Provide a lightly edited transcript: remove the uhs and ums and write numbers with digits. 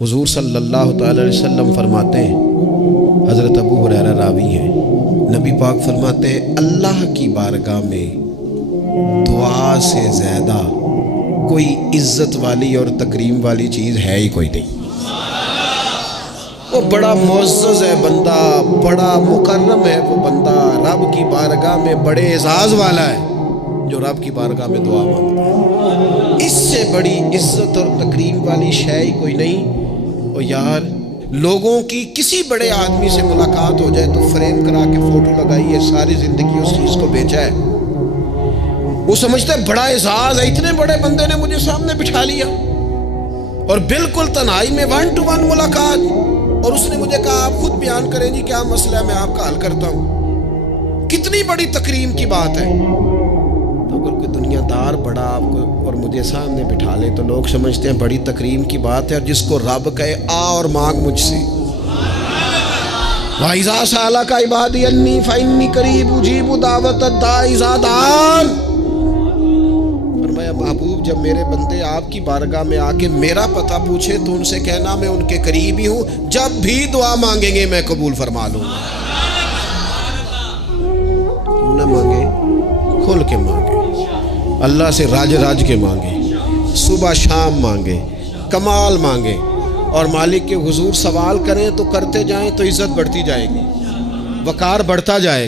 हुजूर सल्लल्लाहु ताला अलैहि वसल्लम फरमाते हैं, हज़रत अबू हुरैरा रावी हैं, नबी पाक फरमाते हैं अल्लाह की बारगाह में दुआ से ज़्यादा कोई इज़्ज़त वाली और तकरीम वाली चीज़ है ही कोई नहीं। वो बड़ा मुअज़्ज़ज़ है बंदा, बड़ा मुकर्रम है वो बंदा, रब की बारगाह में बड़े एज़ाज़ वाला है जो रब की बारगाह में दुआ मांगता है। इससे बड़ी इज़्ज़त और तकरीम वाली शय ही कोई नहीं। और यार, लोगों की किसी बड़े आदमी से मुलाकात हो जाए तो फ्रेम करा के फ़ोटो लगाइए, सारी ज़िंदगी उस चीज़ को बेचा है। वो समझता है बड़ा एजाज़ है, इतने बड़े बंदे ने मुझे सामने बिठा लिया और बिल्कुल तन्हाई में 1 to 1 मुलाकात, और उसने मुझे कहा आप खुद बयान करें जी क्या मसला है, मैं आपका हल करता हूँ। कितनी बड़ी तकरीम की बात है। तो अगर कोई दुनियादार बड़ा आपको और मुझे सामने बिठा ले तो लोग समझते हैं बड़ी तकरीम की बात है। और जिसको रब कहे आ और मांग मुझसे, वाइज़ा साला का इबादी अन्नी फ़इन्नी करीब उजीबु दावत दाई इज़ा दान। फरमाया महबूब, जब मेरे बंदे आपकी बारगाह में आके मेरा पता पूछे तो उनसे कहना मैं उनके करीब ही हूँ, जब भी दुआ मांगेंगे मैं कबूल फरमा लूँगा। क्यों ना मांगे, खुल के मांगे, अल्लाह से राज राज के मांगे, सुबह शाम मांगे, कमाल मांगे, और मालिक के हुजूर सवाल करें तो करते जाएं तो इज़्ज़त बढ़ती जाएगी, वक़ार बढ़ता जाएगा।